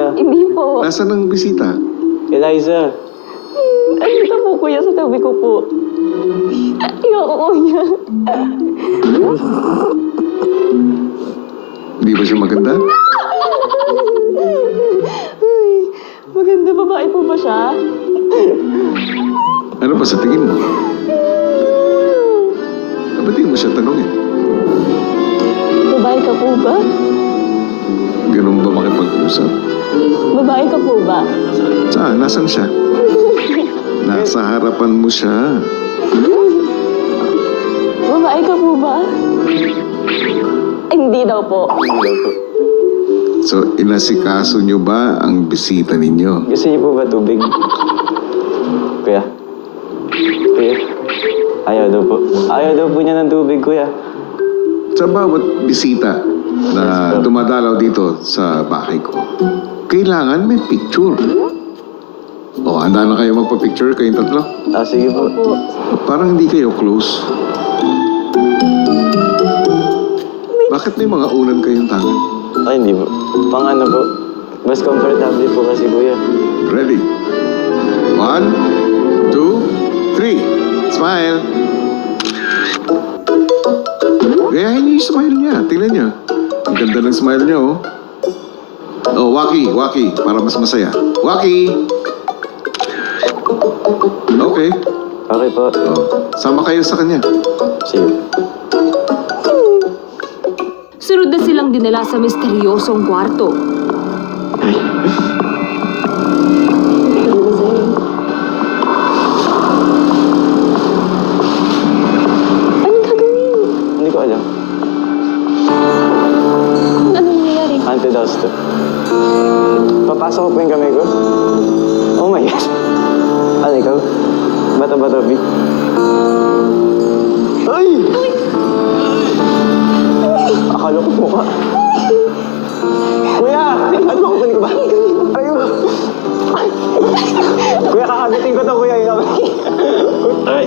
Eliza. Hindi po. Nasaan ang bisita? Eliza. Andito po, kuya, sa tabi ko po. Ayoko, kuya. Hindi ba siya maganda? Ay, maganda babae po ba siya? Ano ba sa tingin mo? Ba't di mo siya tanongin? Babae ka po ba? Ganun ba makipag-usap? Babae ka po ba? Saan? Nasaan siya? Nasa harapan mo siya. Babae ka po ba? Hindi daw po. So, inasikaso nyo ba ang bisita ninyo? Gusto niyo po ba tubig? Kuya? Kuya? Ayaw daw po. Ayaw daw po niya ng tubig, kuya. Sa bawat bisita na dumadalaw dito sa bahay ko, kailangan may picture. O, handa na kayo magpa-picture kayong tatlo? Sige po. Parang hindi kayo close. Bakit may mga unan kayong tangan? Ay, hindi po. Pang ano po. Mas comfortable po kasi, kuya. Ready? 1, 2, 3. Smile. Gayahin niyo yung smile niya. Tingnan niyo. Ang ganda ng smile niya, oh. Oh, Waki, Waki. Para mas masaya. Waki! Okay. Okay po. Oh, sama kayo sa kanya. Sige. Sunod na silang dinala sa misteryosong kwarto. Anong gagawin? Hindi ko alam. Anong nangyayari? Anti-dust to. Papasok ko po yung kamay ko. Oh my God. Ano ikaw? Bata-bata, B. Ay! Akala ko mukha. Kuya! Ano ba? Kukunin ko ba? Ayaw! Kuya, kakabitin ko to, kuya. Yung kamay. Ay!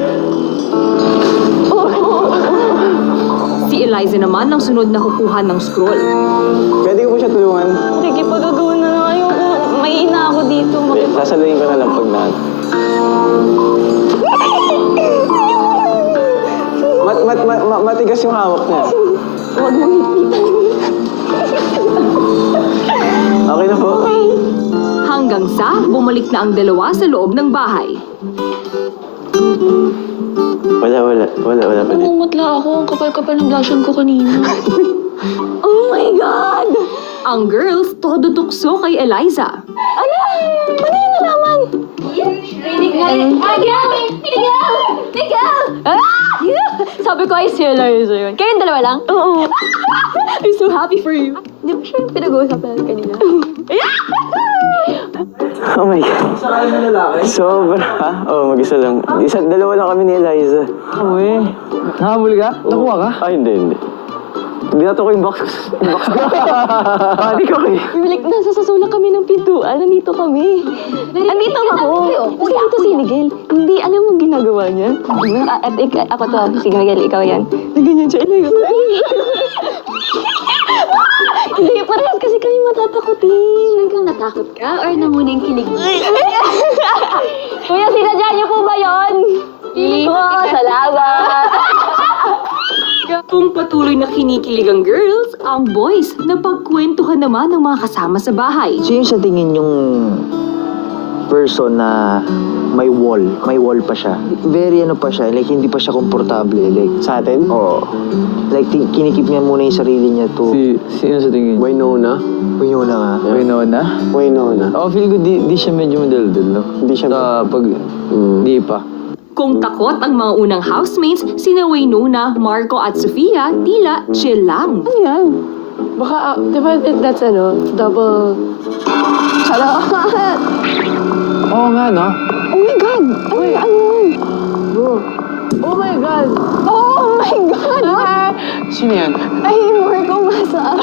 Si Eliza naman ang sunod na kukuha ng scroll. Pwede ko po siya tulungan. Sige, pagagawin na lang. Ayoko. Mahina ako dito. Sasaluhin ko na lang pag na. Matigas yung hawak niya. Huwag mo hipitan. Okay na po. Hanggang sa bumalik na ang dalawa sa loob ng bahay. Wala pa din. Namumutla ako. Ang kapal-kapal ng blushan ko kanina. Oh my God! Ang girls todo tukso kay Eliza. Ano? Paano yun nalaman? Miguel! Miguel! Miguel! Ah! Sabi ko ay si Eliza yun. Kayong dalawa lang? Oo. I'm so happy for you. Di ba siya yung pinag-uusapan natin kanina? Oh my God. Isa ka na lalaki? Sobra. Oo, mag-isa lang. Dalawa lang kami ni Eliza. Uy, nakahabol ka? Nakuha ka? Ay, hindi. Binato ko yung box. Pati ko kayo. Nasa sasulak kami ng pintuan. Nandito kami. Nandito ako. Kasi dito si Miguel. Hindi, alam mo ginagawa niya? At ako to. Si Miguel, ikaw yan. Naganyan siya. Hindi, parehas kasi kami matatakotin. Sure kang natakot ka? Or namuna yung kilig mo? Kuya, sinadya niyo po ba yun? Kilig ko. Salamat. Kung patuloy na kinikilig ang girls, ang boys napagkwentuhan naman ng mga kasama sa bahay. Sino sa tingin yung person na may wall pa siya? Very ano pa siya, like hindi pa siya komportable, like Sa atin? Oo. Like, kinikip niya muna yung sarili niya to. Sino sa tingin? Waynona? Puyo na nga. Waynona? Waynona. Ako feel ko di siya medyo madaldal, no? Hindi siya... Sa pag... Di pa. Kung takot ang mga unang housemates, sina Waynona, Marco at Sofia, tila chill lang. Ano yan? Baka, di ba that's double... Salamat! Oo nga, no? Oh my God! Ano yun? Bro. Oh my God! Oh my God! Sino yan? Ay, Marco Masa.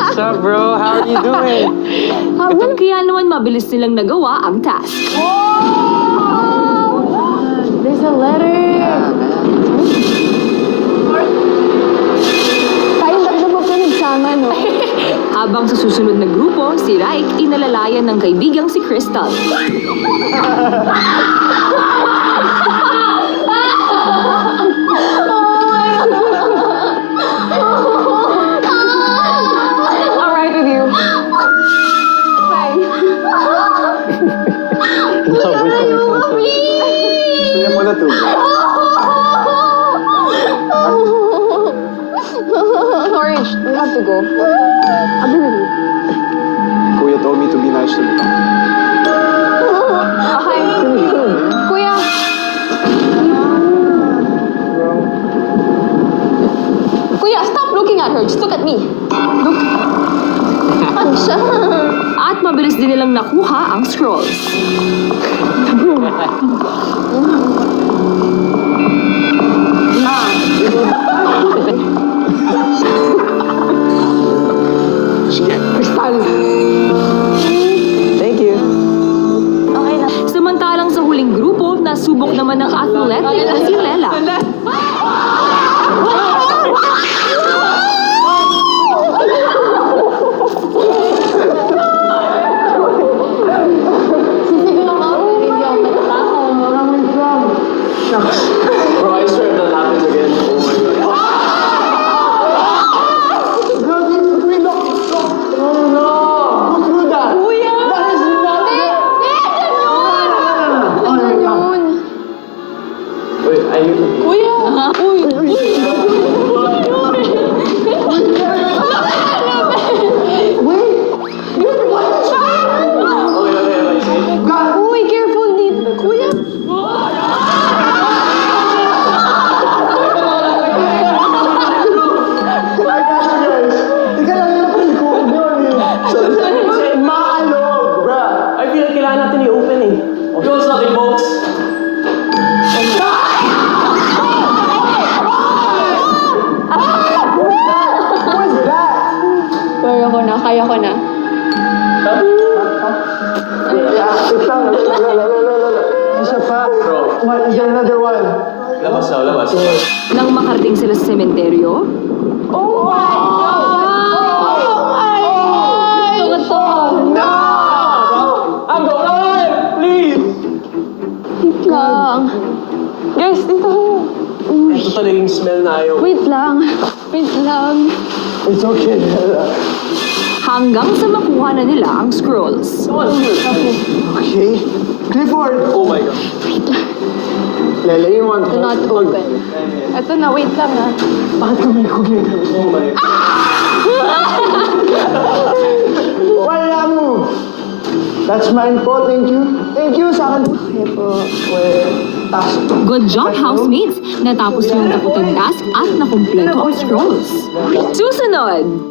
What's up, bro? How are you doing? Kaya naman mabilis nilang nagawa ang task. There's a letter. Tayong tatlo po pinagsama, no? Habang sa susunod na grupo, si Raik inalalayan ng kaibigang si Crystal. I'm right with you. Bye. Gusto niya muna to. Orange, we have to go. Ability. Kuya told me to be nice to me. Okay. Kuya. Kuya, stop looking at her. Just look at me. Look. Ano siya? At mabilis din nilang nakuha ang scrolls. Thank you. Okay na. Samantalang sa huling grupo, nasubok naman ng athletic na si Lela. Siguro ako, hindi ako matatakaw. Bro, I swear if that happens again. Oh my God. Kuya! That is not Andyan yun! Wait, Kuya! Uy! Uy, careful dito. Kuya! I feel like kailangan natin i-open eh. Close natin, folks. Kaya ko na, kaya ko na. Isa pa. Is there another one? Labas na, labas. Nang makarating sila sa sementeryo, Oh my God! Gusto ko to. I'm going! Please! Wait lang. Guys, dito. Ito talaga yung smell na ayaw. Wait lang. Wait lang. It's okay. hanggang sa makuha na nila ang scrolls. Okay. Clifford! Oh my God. Lele, you want Do not open. Ito na, wait lang ha. Bakit kami kulit? Oh my God. Wala mo! That's mine po, thank you. Thank you sa akin. Okay po. Good job, housemates! Natapos yung takutan task at nakumpleto ang scrolls. Susunod!